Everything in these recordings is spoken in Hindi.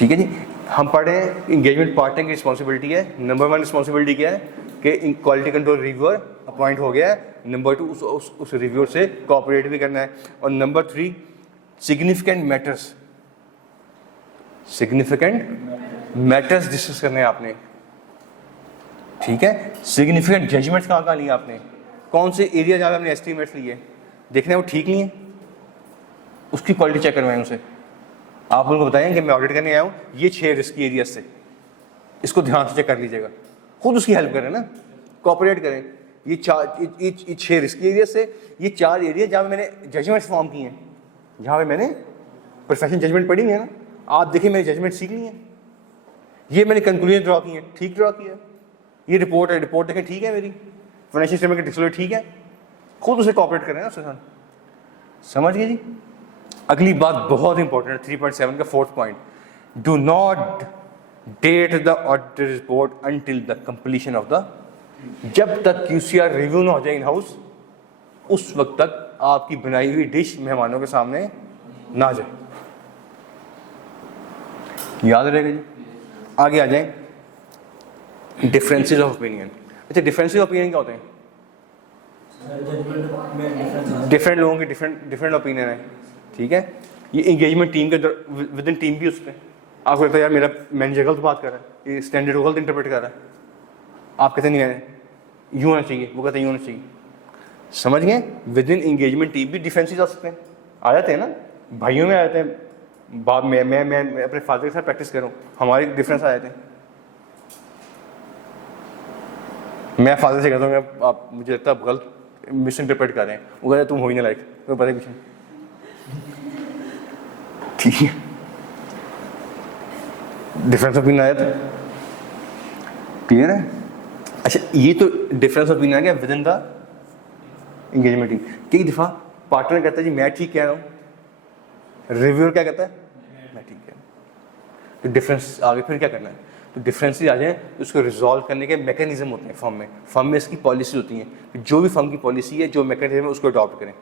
ठीक है जी। हम पढ़ रहे हैं इंगेजमेंट पार्टनर की रिस्पॉन्सिबिलिटी है। नंबर 1 रिस्पॉन्सिबिलिटी क्या है कि क्वालिटी कंट्रोल रिव्यूअर अपॉइंट हो गया है। नंबर 2 उस रिव्यूअर से कोऑपरेट भी करना है। और नंबर 3 सिग्निफिकेंट मैटर्स डिस्कस करने हैं आपने। ठीक है, सिग्निफिकेंट जजमेंट्स कहाँ लिए आपने, कौन से एरिया जहाँ पे आपने एस्टीमेट्स लिए, देखना है वो ठीक नहीं है, उसकी क्वालिटी चेक करवाएं उसे। आप उनको बताएं कि मैं ऑडिट करने आया हूँ, ये 6 रिस्की एरिया से, इसको ध्यान से चेक कर लीजिएगा। खुद उसकी हेल्प करें ना, कोऑपरेट करें। ये 6 रिस्की एरिया से, ये 4 एरिया जहाँ पे मैंने जजमेंट्स फॉर्म किए हैं, जहाँ पे मैंने प्रोफेशनल जजमेंट पढ़ी है ना, आप देखिए मैंने जजमेंट सीख ली है, ये मैंने कंक्लूजन ड्रॉ की है, ठीक ड्रॉ किया। ये रिपोर्ट है, रिपोर्ट देखें ठीक है, मेरी फाइनेंशियल स्टेटमेंट का डिस्क्लोजर ठीक है, खुद उसे कोऑपरेट करें ना उसके साथ। समझ गए जी। अगली बात बहुत इंपॉर्टेंट है 3.7 का 4th point, do not date the audit report until the completion of the, जब तक QCR रिव्यू ना हो जाए इन हाउस, उस वक्त तक आपकी बनाई हुई डिश मेहमानों के सामने ना जाए। याद रहेगा जी। आगे आ जाए, डिफरेंसेस ऑफ ओपिनियन। अच्छा, डिफरेंसेस ऑफ ओपिनियन क्या होते हैं? डिफरेंट लोगों के डिफरेंट ओपिनियन है। ठीक है, ये इंगेजमेंट टीम के विद इन टीम भी उस पर आपको लगता है यार मेरा मैनेजर गलत बात कर रहा है, ये स्टैंडर्ड को गलत इंटरप्रेट कर रहा है, आप कहते नहीं है यूँ होना चाहिए, वो कहते हैं यूँ होना चाहिए। समझ गए, विद इन इंगेजमेंट टीम भी डिफरेंसेस आ सकते हैं, आ जाते हैं ना, भाइयों में आ जाते हैं। बाप मैं अपने फादर के साथ प्रैक्टिस करूँ, हमारे डिफरेंस आ जाते हैं। मैं फादर से कहता हूँ आप मुझे लगता है आप गलत मिस इंटरप्रेट कर रहे हैं, वो कहता तुम हो ही ना लायक, तो पता कुछ नहीं। ठीक है, डिफरेंस ऑफ ओपिनियन आया था, क्लियर है। अच्छा, ये तो डिफरेंस ऑफ ओपिनियन आ गया with in the engagement team. कई दफा पार्टनर कहता है जी मैं ठीक कह रहा हूँ, रिव्यूअर क्या कहता है मैं ठीक कह रहा हूँ, तो डिफरेंस आगे फिर क्या करना है, तो डिफरेंसेस आ जाए तो उसको रिजॉल्व करने के मैकेनिज्म होते हैं फर्म में इसकी पॉलिसी होती है, जो भी फर्म की पॉलिसी है, जो मैकेनिज्म है, उसको अडॉप्ट करें।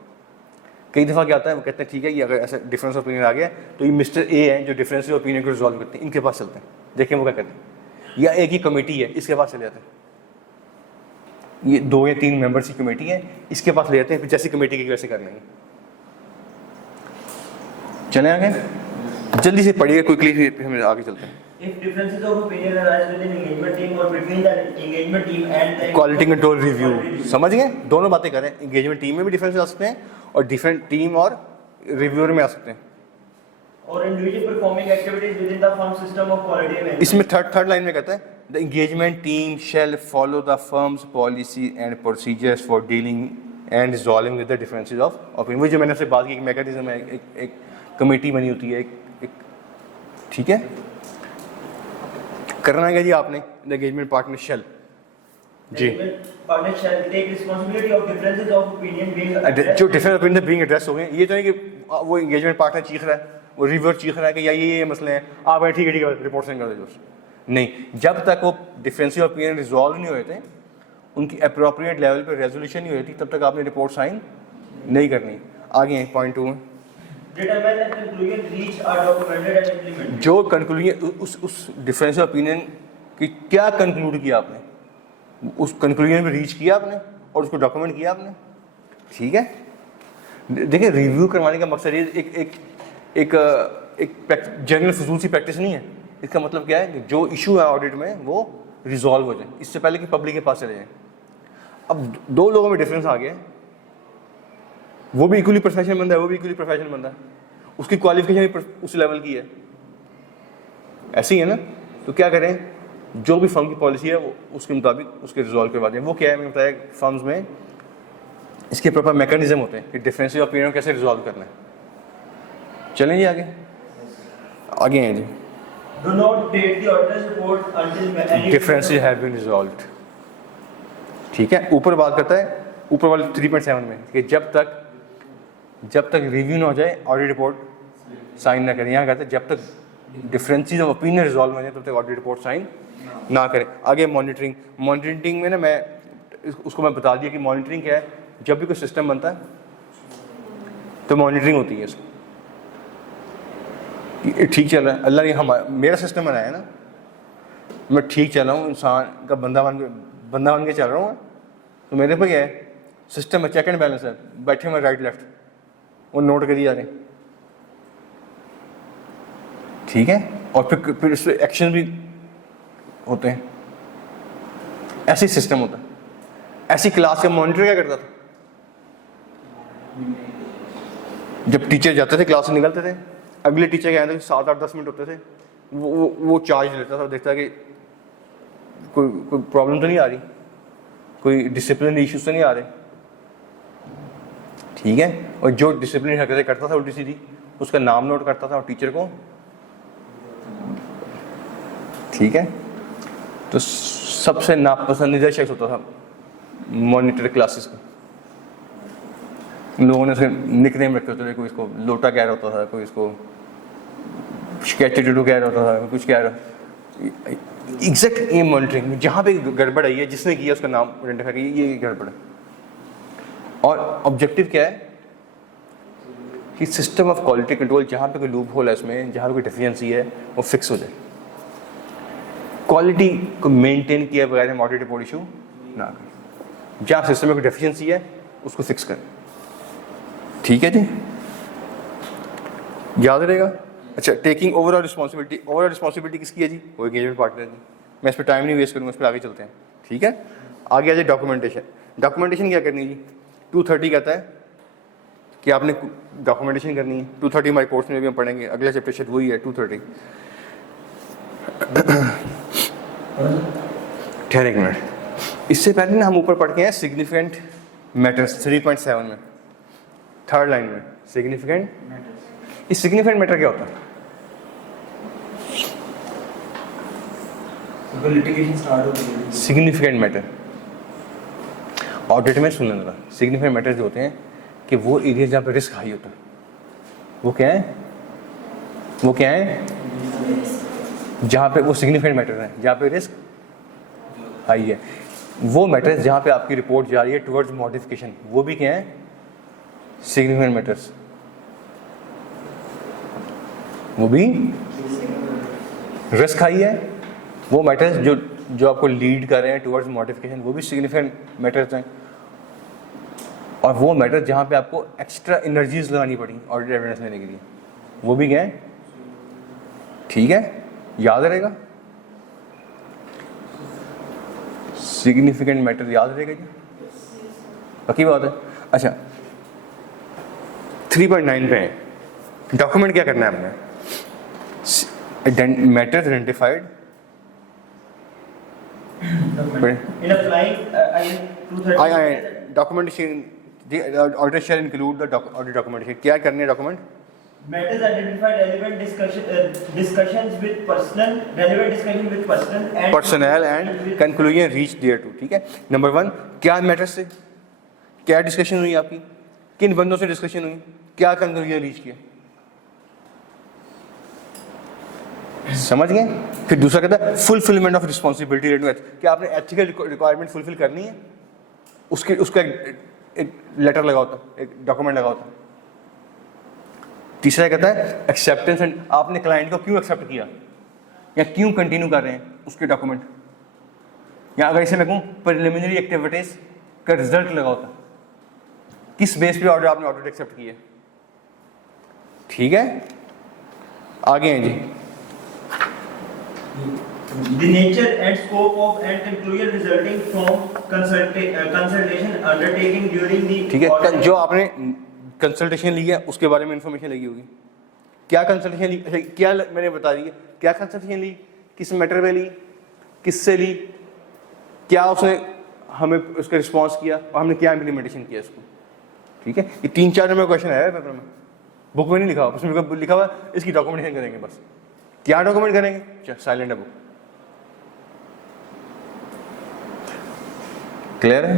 कई दफ़ा क्या होता है, वो कहते हैं ठीक है, ये अगर ऐसा डिफरेंस ऑफ ओपिनियन आ गया तो ये मिस्टर ए है जो डिफरेंस ऑफ ओपिनियन को रिजॉल्व करते हैं, इनके पास चलते हैं, देखें वो क्या करते हैं। या एक ही कमेटी है, इसके पास चले जाते हैं, ये 2 या 3 मेंबर्स की कमेटी है, इसके पास ले जाते हैं, फिर जैसी कमेटी की वैसे कर लेंगे। चले आगे, जल्दी से पढ़िए क्विकली, फिर हम आगे चलते हैं। If differences of opinion arise within engagement team or between the engagement team and the quality control review, समझ गए, दोनों बातें करें, एंगेजमेंट टीम में भी डिफरेंस आ सकते हैं और डिफरेंट टीम और रिव्यूअर में आ सकते हैं, or individual performing activities within the firm system of quality management. इसमें थर्ड लाइन में कहता है the engagement team shall follow the firm's policy and procedures for dealing and resolving with the differences of opinion. वो जो मैंने आपसे बात की, एक मैकेनिज्म है, एक कमेटी बनी होती है, एक ठीक है। करना है जी आपने, द एंगेजमेंट पार्टनर शैल जी, Partner shall take responsibility of differences of opinion being addressed. जो डिफरेंस ओपिनियन बीइंग एड्रेस हो गए, ये तो नहीं कि वो एंगेजमेंट पार्टनर चीख रहा है, वो रिव्यूअर चीख रहा है कि या ये मसले हैं, आप ठीक है रिपोर्ट सेंड कर दो। नहीं, जब तक वो डिफरेंस ओपिनियन रिजॉल्व नहीं हुए थे, उनकी अप्रोप्रिएट लेवल पे रेजोल्यूशन नहीं हुई थी, तब तक आपने रिपोर्ट साइन नहीं करनी। आगे पॉइंट 2 में Determine that conclusion reached are documented and implemented. जो कंक्लूजन उस डिफरेंस ओपिनियन की क्या कंक्लूड किया आपने, उस कंक्लूजन पे रीच किया आपने और उसको डॉक्यूमेंट किया आपने। ठीक है, देखिए रिव्यू करवाने का मकसद ये एक जनरल फजूल सी प्रैक्टिस नहीं है। इसका मतलब क्या है कि जो इशू है ऑडिट में वो रिजॉल्व हो जाए, इससे पहले कि पब्लिक के पास चले जाए। अब 2 लोगों में डिफरेंस आ गया, वो भी इक्वली प्रोफेशनल बंदा है, वो भी इक्वली प्रोफेशनल बंदा है, उसकी क्वालिफिकेशन भी उस लेवल की है, ऐसे ही है ना। तो क्या करें, जो भी फर्म की पॉलिसी है वो उसके मुताबिक उसके रिजॉल्व करवा दें। वो क्या है, मैंने बताया फर्म्स में इसके प्रॉपर मैकेनिज्म होते हैं कि डिफरेंसेस ऑफ ओपिनियन कैसे रिजॉल्व करना है। चलें जी आगे हैं जी। Do not date the auditor's report until any differences have been resolved. ठीक है, ऊपर बात करता है, ऊपर वाले 3.7 में कि जब तक रिव्यू ना हो जाए ऑडिट रिपोर्ट साइन ना करें। यहाँ कहते हैं जब तक डिफरेंसेस ऑफ ओपिनियन रिजॉल्व हो जाए तब तक ऑडिट रिपोर्ट साइन ना करें। आगे मॉनिटरिंग में ना उसको मैं बता दिया कि मॉनिटरिंग क्या है। जब भी कोई सिस्टम बनता है तो मॉनिटरिंग होती है इसको। कि ठीक चल रहा है, अल्लाह ने मेरा सिस्टम बनाया है ना, मैं ठीक चल रहा हूँ, इंसान का बंदा बन के चल रहा हूँ, तो मेरे पे क्या है, सिस्टम है, चेक एंड बैलेंस है, बैठे हुए राइट लेफ्ट वो नोट करी जा रहे हैं, ठीक है। और फिर इससे एक्शन भी होते हैं, ऐसे ही सिस्टम होता है। ऐसी क्लास का मॉनिटर क्या करता था, जब टीचर जाते थे क्लास से निकलते थे, अगले टीचर के आए थे 7-8-10 मिनट होते थे, वो चार्ज लेता था, देखता कि कोई प्रॉब्लम तो नहीं आ रही, कोई डिसिप्लिन इश्यूज तो नहीं आ रहे, ठीक है। और जो डिसिप्लिन हरकतें करता था उल्टी सीधी, उसका नाम नोट करता था और टीचर को, ठीक है। तो सबसे नापसंदीदा शख्स होता था मॉनिटर क्लासेस का। लोगों ने उसके निकनेम रखे होते थे, कोई इसको लोटा कह रहा होता था, कोई इसको स्केचेटू कह रहा होता था, कुछ कह रहा। एग्जैक्ट एम मॉनिटरिंग, जहाँ पे गड़बड़ आई है, जिसने किया उसका नाम आइडेंटिफाई किया, ये गड़बड़ है। और ऑब्जेक्टिव क्या है कि सिस्टम ऑफ क्वालिटी कंट्रोल, जहाँ पे कोई लूप होल है इसमें, जहाँ पे कोई डेफिशिएंसी है, वो फिक्स हो जाए। क्वालिटी को मेंटेन किए बगैर हम ऑडिट रिपोर्ट इशू ना करें, जहाँ सिस्टम में कोई डेफिशिएंसी है उसको फिक्स करें, ठीक है जी, याद रहेगा। अच्छा, टेकिंग ओवरऑल रिस्पॉन्सिबिलिटी किसकी है जी, वो एंगेजमेंट पार्टनर जी। मैं इस पर टाइम नहीं वेस्ट करूँगा, इस पर आगे चलते हैं, ठीक है। आगे आ जाए डॉक्यूमेंटेशन क्या करनी है जी। 230 कहता है कि आपने डॉक्यूमेंटेशन करनी है। 230 हमारे कोर्स में भी हम पढ़ेंगे, अगला चैप्टर शायद वही है 230। ठहरे एक मिनट, इससे पहले ना हम ऊपर पढ़ के हैं सिग्निफिकेंट मैटर्स 3.7 में, थर्ड लाइन में सिग्निफिकेंट मैटर्स। इस सिग्निफिकेंट मैटर क्या होता है? लिटिगेशन स्टार्ट हो गई है। सिग्निफिकेंट मैटर ऑडिट में सुनने लगा। सिग्निफिकेंट मैटर जो होते हैं कि वो एरिया जहाँ पर रिस्क हाई होता है, वो क्या है, जहाँ पे वो सिग्निफिकेंट मैटर है, जहाँ पे रिस्क हाई है। वो मैटर्स जहाँ पे आपकी रिपोर्ट जा रही है टुवर्ड्स मॉडिफिकेशन, वो भी क्या है, सिग्निफिकेंट मैटर्स, वो भी रिस्क हाई है। वो मैटर्स जो आपको लीड कर रहे हैं टुवर्ड्स मॉडिफिकेशन, वो भी सिग्निफिकेंट मैटर्स हैं। और वो मैटर जहाँ पे आपको एक्स्ट्रा एनर्जीज लगानी पड़ी ऑडिट एविडेंस लेने के लिए, वो भी क्या है, ठीक है, याद रहेगा। सिग्निफिकेंट मैटर याद रहेगा जी, पक्की बात है। अच्छा, 3.9 पे है, डॉक्यूमेंट क्या करना है हमने, matters identified In applying documentation, the auditor shall include the audit documentation. क्या करने हैं document? matters identified relevant discussions with personnel and conclusion reached thereto, ठीक है। नंबर 1, क्या मैटर्स से क्या डिस्कशन हुई आपकी, किन बंदों से डिस्कशन हुई, क्या कंक्लूजन रीच किया, समझ गए। फिर दूसरा कहता है फुलफिलमेंट ऑफ रिस्पॉन्सिबिलिटी रेट, क्या आपने एथिकल रिक्वायरमेंट फुलफिल करनी है, उसका एक लेटर लगा होता, एक डॉक्यूमेंट लगा होता। तीसरा कहता है एक्सेप्टेंस एंड, आपने क्लाइंट को क्यों एक्सेप्ट किया या क्यों कंटिन्यू कर रहे हैं, उसके डॉक्यूमेंट। या अगर इसे मैं कहूँ प्रिलिमिनरी एक्टिविटीज का रिजल्ट लगा होता, किस बेस पे ऑर्डर आपने ऑर्डर एक्सेप्ट किया, ठीक है। आगे हैं जी, the nature and scope of and conclusion resulting from consultation undertaking during the ठीक है। जो आपने कंसल्टेशन ली है उसके बारे में इंफॉर्मेशन लगी होगी, क्या कंसल्टेशन ली, क्या मैंने बता दी है, क्या कंसल्टेशन ली, किस मैटर में ली, किससे ली, क्या उसने हमें उसका रिस्पॉन्स किया और हमने क्या इम्प्लीमेंटेशन किया इसको, ठीक है। ये 3-4 नंबर क्वेश्चन आया है पेपर में, बुक में नहीं लिखा हुआ, उसमें लिखा हुआ इसकी डॉक्यूमेंटेशन करेंगे, बस क्या डॉक्यूमेंट करेंगे, साइलेंट है बुक, क्लियर है।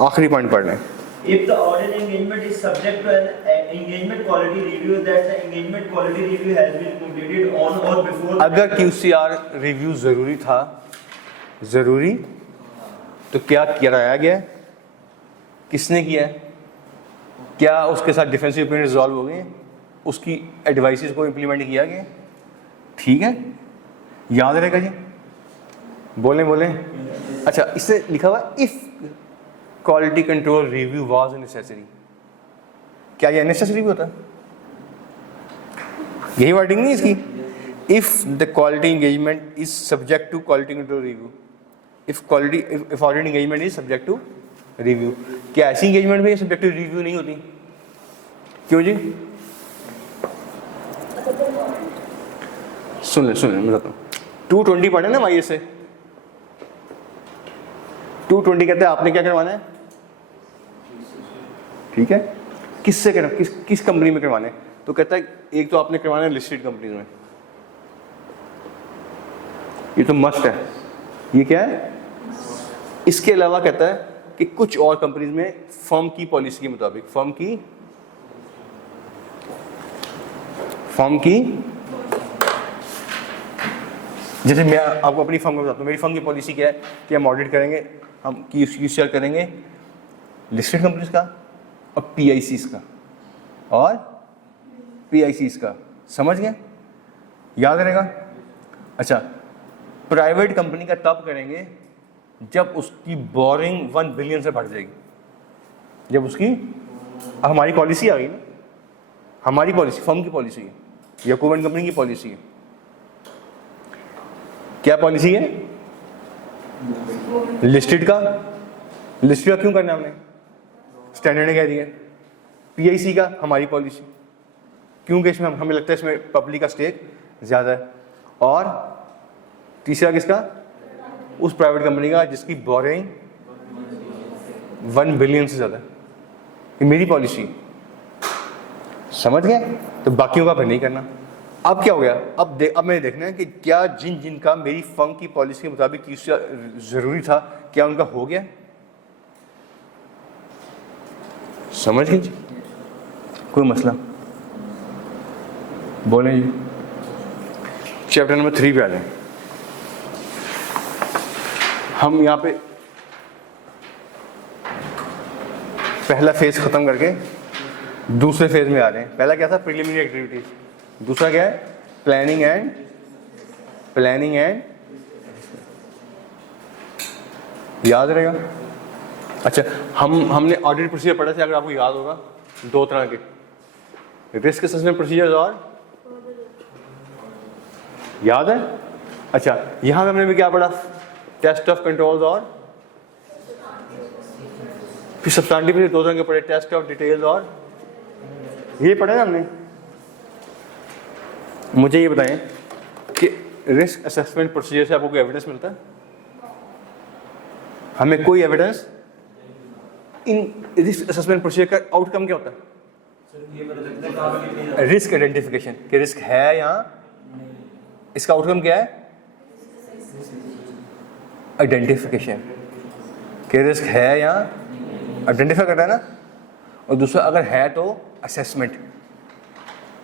आखिरी पॉइंट पढ़ लें। If the audit engagement is subject to an engagement quality review, that the engagement quality review has been completed on or before, अगर QCR रिव्यू जरूरी था, जरूरी तो क्या कराया गया, किसने किया है, क्या उसके साथ डिफेंसिव ओपिनियन रिजॉल्व हो गए, उसकी एडवाइसेस को इम्प्लीमेंट किया गया। ठीक है, याद रहेगा जी, बोलें बोलें। अच्छा, इससे लिखा हुआ if quality control review was necessary, क्या ये नेसेसरी भी होता है? यही वर्डिंग नहीं इसकी, if the quality engagement is subject to quality control review, if audit engagement is subject to review. क्या ऐसी एंगेजमेंट में सब्जेक्ट टू रिव्यू नहीं होती? क्यों जी? सुन ले मैं बताता हूँ। 220 पढ़े ना वाई से, 220 कहते हैं आपने क्या करवाना है, ठीक है, किससे करना, किस कंपनी में करवाना है? तो कहता है एक तो आपने करवाना है लिस्टेड कंपनीज में, ये तो मस्ट है, ये क्या है। इसके अलावा कहता है कि कुछ और कंपनीज में फर्म की पॉलिसी के मुताबिक, फर्म की जैसे मैं आपको अपनी फर्म को बताता हूँ, मेरी फर्म की पॉलिसी क्या है कि हम ऑडिट करेंगे, हम QCR करेंगे लिस्टेड कंपनीज का और PICs का, समझ गए, याद रहेगा। अच्छा, प्राइवेट कंपनी का तब करेंगे जब उसकी बोरिंग 1 बिलियन से बढ़ जाएगी, जब उसकी, हमारी पॉलिसी आ गई ना, हमारी पॉलिसी फर्म की पॉलिसी है या कोवेंट कंपनी की पॉलिसी है, क्या पॉलिसी है? लिस्टेड का क्यों करना है हमने, स्टैंडर्ड ने कह दिया। PIC का हमारी पॉलिसी, क्योंकि इसमें हमें लगता है इसमें पब्लिक का स्टेक ज़्यादा है। और तीसरा किसका? उस प्राइवेट कंपनी का जिसकी बोरिंग 1 बिलियन से ज़्यादा है, ये मेरी पॉलिसी, समझ गए। तो बाकियों का फिर नहीं करना। अब क्या हो गया, अब मैंने देखना है कि क्या जिनका मेरी फर्म की पॉलिसी के मुताबिक ज़रूरी था, क्या उनका हो गया, समझ गए जी, कोई मसला? बोलें जी। चैप्टर नंबर 3 पे आ जाए। हम यहाँ पे पहला फेज खत्म करके दूसरे फेज में आ रहे हैं। पहला क्या था? Preliminary activities. दूसरा क्या है? प्लानिंग एंड याद रहेगा। अच्छा, हमने ऑडिट प्रोसीजर पढ़ा था, अगर आपको याद होगा, 2 तरह के, रिस्क असेसमेंट प्रोसीजर और याद है। अच्छा, यहां हमने भी क्या पढ़ा? टेस्ट ऑफ कंट्रोल्स और फिर सब्सटेंटिव 2 तरह के पढ़े, टेस्ट ऑफ डिटेल्स और ये पढ़े ना हमने। मुझे ये बताएं कि रिस्क असेसमेंट प्रोसीजर से आपको कोई एविडेंस मिलता है? हमें कोई evidence, in risk assessment procedure का आउटकम क्या होता है? रिस्क आइडेंटिफिकेशन, कि रिस्क है या, इसका आउटकम क्या है? आइडेंटिफिकेशन, कि रिस्क है या आइडेंटिफाई करना है ना। और दूसरा अगर है तो असेसमेंट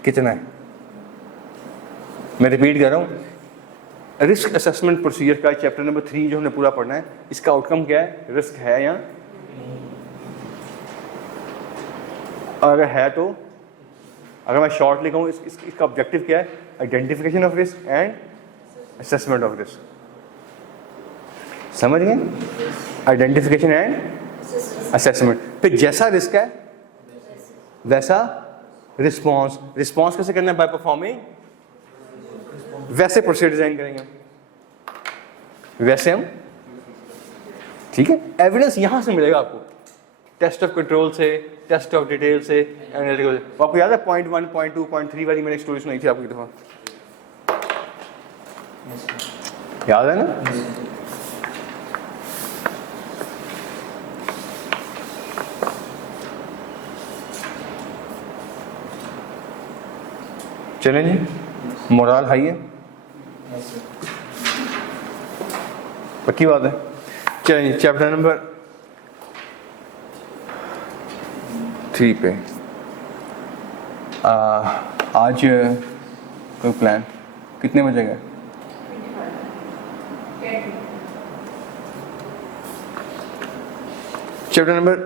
कितना है। मैं रिपीट कर रहा हूँ, रिस्क असेसमेंट प्रोसीजर का चैप्टर नंबर 3 जो हमने पूरा पढ़ना है, इसका आउटकम क्या है? रिस्क है या, अगर है तो, अगर मैं शॉर्ट लिखूँ इसका ऑब्जेक्टिव क्या है? Identification of risk and assessment of risk, समझ गए? Identification and assessment. फिर जैसा रिस्क है वैसा रिस्पॉन्स। रिस्पॉन्स कैसे करना है? बाय परफॉर्मिंग, वैसे प्रोसीजर डिजाइन करेंगे, वैसे हम, ठीक है। एविडेंस यहां से मिलेगा आपको, टेस्ट ऑफ कंट्रोल से, टेस्ट ऑफ डिटेल से, एनालिटिकल। आपको याद है पॉइंट 1, पॉइंट 2, पॉइंट 3 वाली मैंने एक स्टोरी सुनाई थी आपको एक दफा, याद है ना? चलें जी, मोरल हाई है, पक्की बात है। चलें जी, चैप्टर नंबर 3 पे आज कोई प्लान कितने बजे गए? चैप्टर नंबर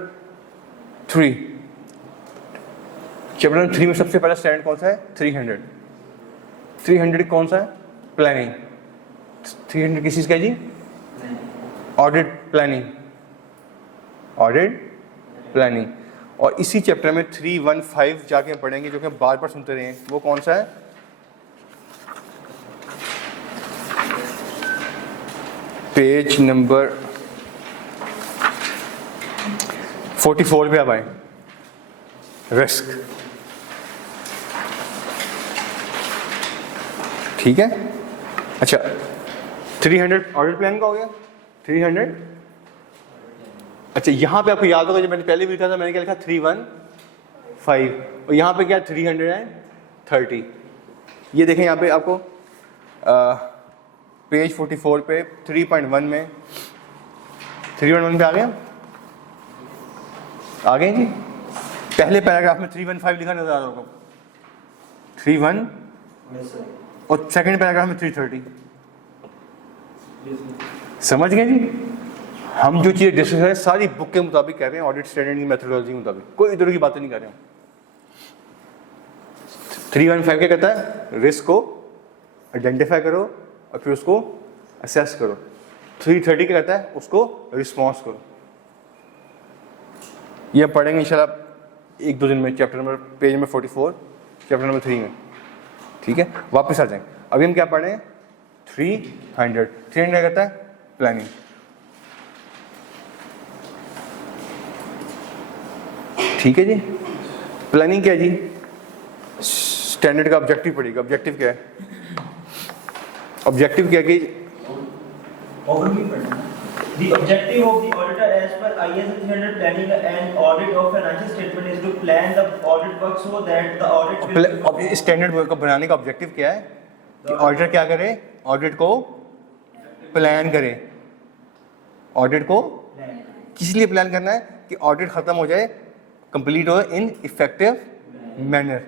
3 चैप्टर नंबर 3 में सबसे पहला स्टैंडर्ड कौन सा है? 300। 300 कौन सा है? प्लानिंग। 300 किस चीज़ का है जी? Audit planning, audit planning. और इसी चैप्टर में 315 जाके हम पढ़ेंगे, जो कि हम बार बार सुनते रहे हैं। वो कौन सा है? पेज नंबर 44 पे आप आए, रिस्क। ठीक है, अच्छा 300 ऑडिट प्लान का हो गया। 300, अच्छा यहाँ पे आपको याद होगा जब मैंने पहले भी लिखा था, मैंने क्या लिखा? 315। और यहाँ पे क्या? 330। ये देखें यहाँ पे आपको पेज 44 पे 3.1 में 3.1 पे आ गया, आ गए जी। पहले पैराग्राफ में 315 लिखा नजर आ रहा होगा, 31, और सेकंड पैराग्राफ में 330। समझ गए जी? हम जो चीज़ें डिस्कस कर रहे हैं सारी बुक के मुताबिक कर रहे हैं, ऑडिट स्टैंडर्ड की मेथोडोलॉजी के मुताबिक, कोई इधर की बातें नहीं कर रहे हम। 315 क्या कहता है? रिस्क को आइडेंटिफाई करो और फिर उसको असेस करो। 330 क्या कहता है? उसको रिस्पॉन्स करो। ये पढ़ेंगे इंशाल्लाह 1-2 दिन में, chapter number page number 44 chapter number 3 में। ठीक है, वापस आ जाएं। अभी हम क्या पढ़े हैं? 300 क्या कहता है? प्लानिंग। ठीक है जी, प्लानिंग क्या है जी? स्टैंडर्ड का ऑब्जेक्टिव पढ़ेगा। ऑब्जेक्टिव क्या है? ऑब्जेक्टिव क्या है? The objective of the auditor as per IS 300 planning and audit of financial statement is to plan the audit work so that the audit will standard को बनाने का ऑब्जेक्टिव क्या है? कि ऑडिटर क्या करे? ऑडिट को प्लान करे। ऑडिट को किस लिए प्लान करना है? कि ऑडिट खत्म हो जाए, कंप्लीट हो in effective manner,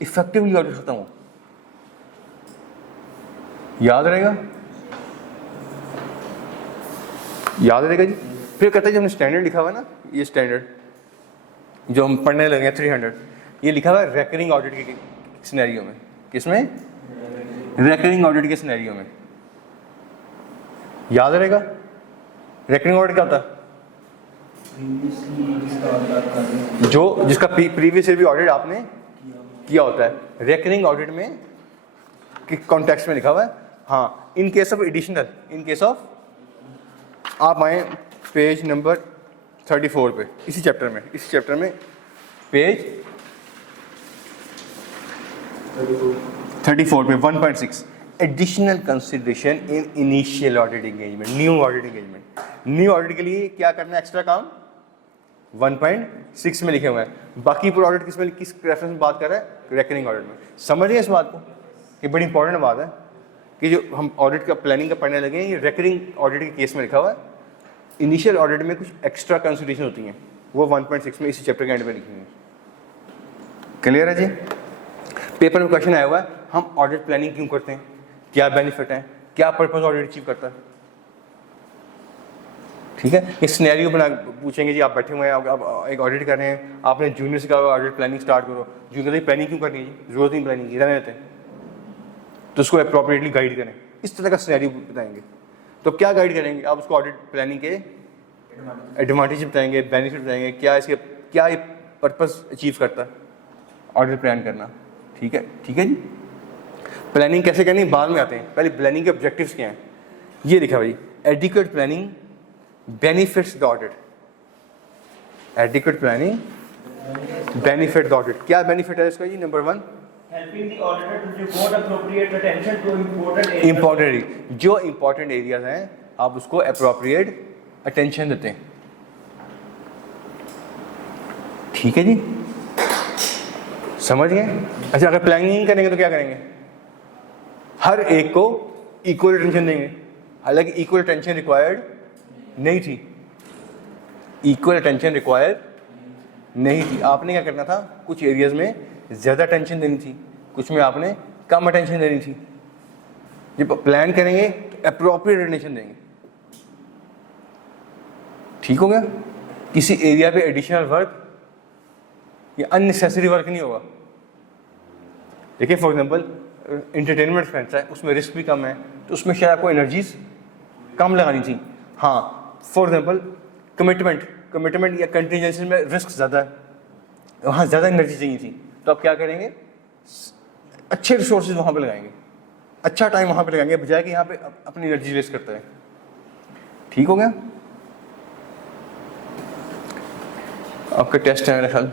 effectively audit खत्म हो। याद रहेगा? याद रहेगा जी? फिर कहते हैं जो हमने स्टैंडर्ड लिखा हुआ है ना, ये स्टैंडर्ड जो हम पढ़ने लगे हैं 300, ये लिखा हुआ है रेकरिंग ऑडिट के सिनेरियो में। किसमें? रेकरिंग ऑडिट के सिनेरियो में। याद रहेगा? रेकरिंग ऑडिट क्या होता है? जो जिसका प्रीवियस ईयर भी ऑडिट आपने किया होता है। रेकरिंग ऑडिट में कि कॉन्टेक्स्ट में लिखा हुआ है। हाँ, in case of additional, in case of, आप आए पेज नंबर 34 पे, इसी चैप्टर में, इस चैप्टर में पेज 34 पे 1.6 additional consideration in initial audit engagement, new audit engagement. New audit के लिए क्या करना है? एक्स्ट्रा काम 1.6 में लिखे हुए हैं। बाकी पूरा ऑडिट किस में, किस रेफरेंस में बात कर रहा है? रेकरिंग ऑडिट में। समझिए इस बात को, ये बड़ी इंपॉर्टेंट बात है कि जो हम ऑडिट का प्लानिंग का पढ़ने लगे हैं, ये रेकरिंग ऑडिट के केस में लिखा हुआ है। इनिशियल ऑडिट में कुछ एक्स्ट्रा कंसिडरेशन होती हैं, वो 1.6 में इसी चैप्टर के एंड में लिखी है। क्लियर है जी? पेपर में क्वेश्चन आया हुआ है, हम ऑडिट प्लानिंग क्यों करते हैं, क्या बेनिफिट है, क्या पर्पस ऑडिट अचीव करता है। ठीक है, एक सिनेरियो बना पूछेंगे जी, आप बैठे हुए हैं, आप एक ऑडिट कर रहे हैं, आपने जूनियर से कहा ऑडिट प्लानिंग स्टार्ट करो, जूनियर प्लानिंग क्यों करनी है जी, जरूरत नहीं प्लानिंग की, रहने देते हैं, तो उसको अप्रोप्रिएटली गाइड करें। इस तरह का सिनेरियो बताएंगे। तो क्या गाइड करेंगे आप उसको? ऑडिट प्लानिंग के एडवांटेज बताएंगे, बेनिफिट बताएंगे, क्या इसके क्या ये पर्पस अचीव करता है ऑडिट प्लान करना। ठीक है, ठीक है जी। प्लानिंग कैसे करनी बाद में आते हैं, पहले प्लानिंग के ऑब्जेक्टिव्स क्या हैं। ये लिखा भाई, adequate planning benefits the audit. Adequate planning benefit the audit. क्या बेनिफिट है इसका जी? Number 1, helping the auditor to devote appropriate attention to important areas. Important, जो इंपॉर्टेंट एरियाज हैं आप उसको अप्रोप्रिएट अटेंशन देते हैं। ठीक है जी, समझ गए? अच्छा, अगर प्लानिंग नहीं करेंगे तो क्या करेंगे? हर एक को इक्वल अटेंशन देंगे, हालांकि इक्वल अटेंशन रिक्वायर्ड नहीं थी, इक्वल अटेंशन रिक्वायर्ड नहीं थी। आपने क्या करना था? कुछ एरियाज में ज़्यादा अटेंशन देनी थी, कुछ में आपने कम अटेंशन देनी थी। जब प्लान करेंगे तो अप्रोप्रिएट अटेंशन देंगे। ठीक हो गया? किसी एरिया पे एडिशनल वर्क ये अननेसेसरी वर्क नहीं होगा। देखिए फॉर एग्जांपल इंटरटेनमेंट एक्सपेंस है, उसमें रिस्क भी कम है, तो उसमें शायद आपको एनर्जीज कम लगानी थी। हाँ, फॉर एग्जांपल कमिटमेंट या कंटिजेंसी में रिस्क ज़्यादा है, वहाँ ज़्यादा एनर्जी चाहिए थी, तो आप क्या करेंगे, अच्छे रिसोर्सेज वहाँ पे लगाएंगे, अच्छा टाइम वहाँ पे लगाएंगे, बजाय कि यहाँ पे अपनी एनर्जी वेस्ट करता है। ठीक हो गया? आपका टेस्ट है मेरा ख्याल।